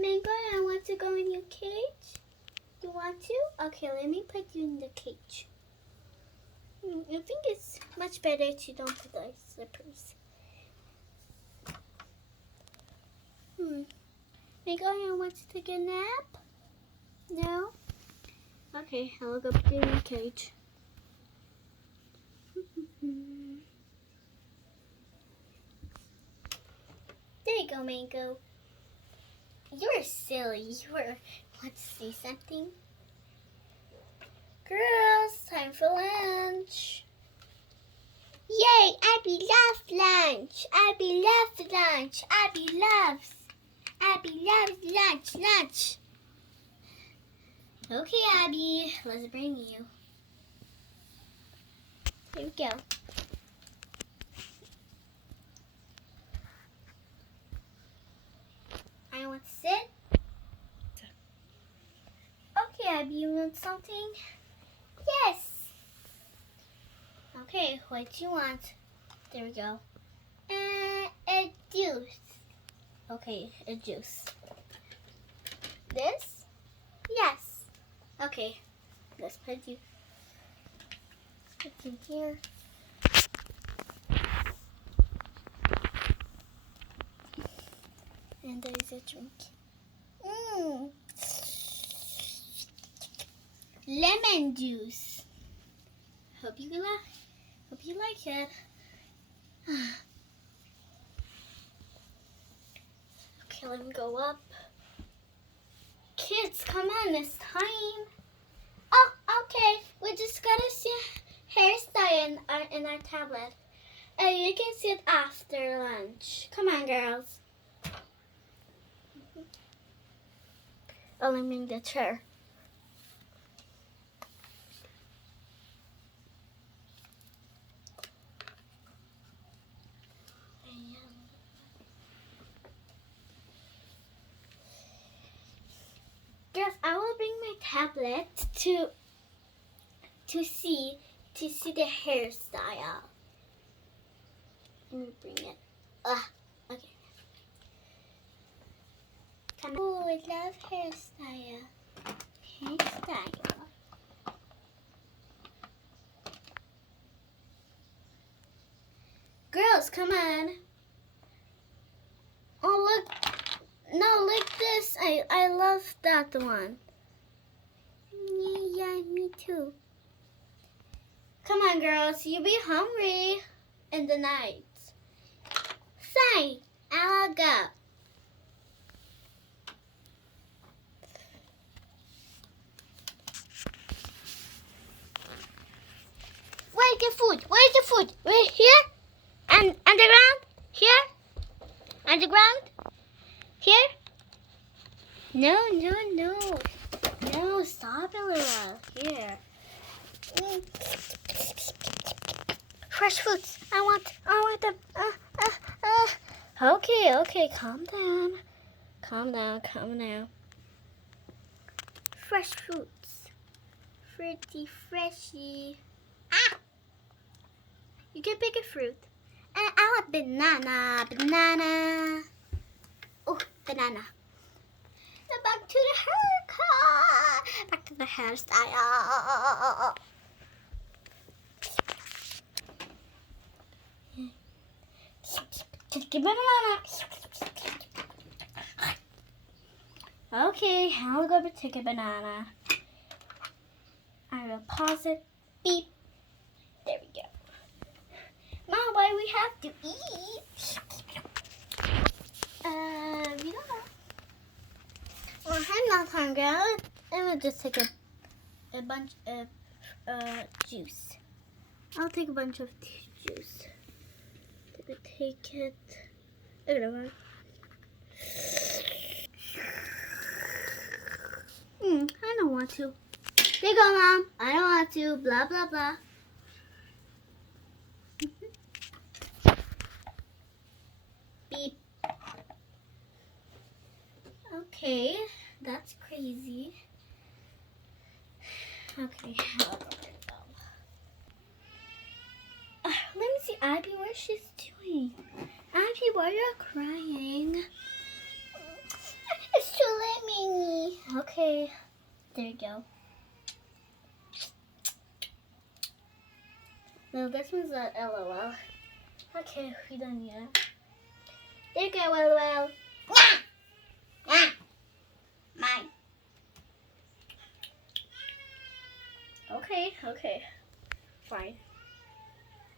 Mango, I want to go in your cage. You want to? Okay, let me put you in the cage. I think it's much better if you don't put the slippers. Mango, I want to take a nap. No? Okay, I'll go put you in the cage. There you go, Mango. You're silly. Want to see something? Girls, time for lunch. Yay, Abby loves lunch. Abby loves lunch. Abby loves lunch. Okay, Abby, let's bring you. Here we go. I want to sit. Okay, Abby, you want something? Yes. Okay, what do you want? There we go. A juice. Okay, a juice. This? Yes. Okay, let's put you in here. And there is a drink. Lemon juice. Hope you like it. Okay, let me go up. Kids, come on, it's time. Oh, okay. We just gotta see hairstyle in our tablet. You can see it after lunch. Come on, girls. Oh, let me in the chair. Girls, I will bring my tablet to see the hairstyle. Let me bring it. Okay. Come on. Oh, I love hairstyle. Girls, come on. Oh, look. No, like this. I love that one. Yeah, me too. Come on, girls. You'll be hungry in the night. Fine. I'll go. Where's the food? Where's the food? Right here? And underground? Here? Underground? Here? No, stop it, Lila. Here. Fresh fruits. I want them. Okay, calm down. Calm down. Fresh fruits. Fruity, freshy. You can pick a fruit. And I want banana. Oh, banana. Now back to the haircut. Back to the hairstyle. Take a banana. Okay, I'll go take a banana. I will pause it. Beep. There we go. Mom, why we have to eat? We don't know. Well, I'm not hungry. I'm gonna just take a bunch of juice. I'll take a bunch of juice. Take it. I don't know. I don't want to. There you go, Mom. I don't want to. Blah, blah, blah. Beep. Okay, that's crazy. Okay, I'll go. Let me see Abby, what she's doing. Abby, why are you crying? It's too Okay, there you go. No, this one's a LOL. Okay, we done yet. There you go, LOL. Mine. Okay, fine.